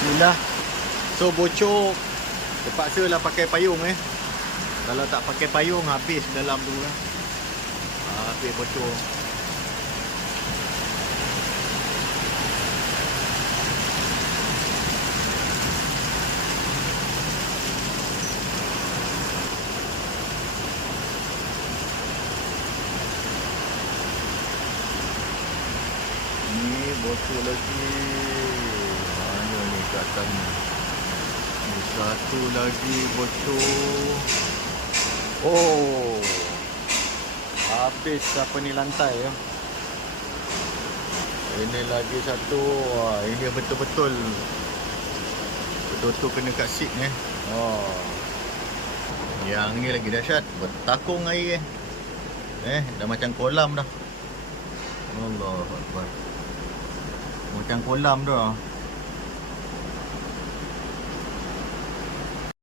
Bismillah. So bocor, terpaksa lah pakai payung Kalau tak pakai payung habis dalam tu habis bocor. Ni bocor lagi. Mana ni kat atas ni? Ni satu lagi bocor. Oh, habis apa ni lantai Ini lagi satu. Wah, ini betul-betul kena kat seat Oh, yang ni lagi dahsyat. Bertakung air dah macam kolam dah. Allahu Akbar. Macam kolam dah.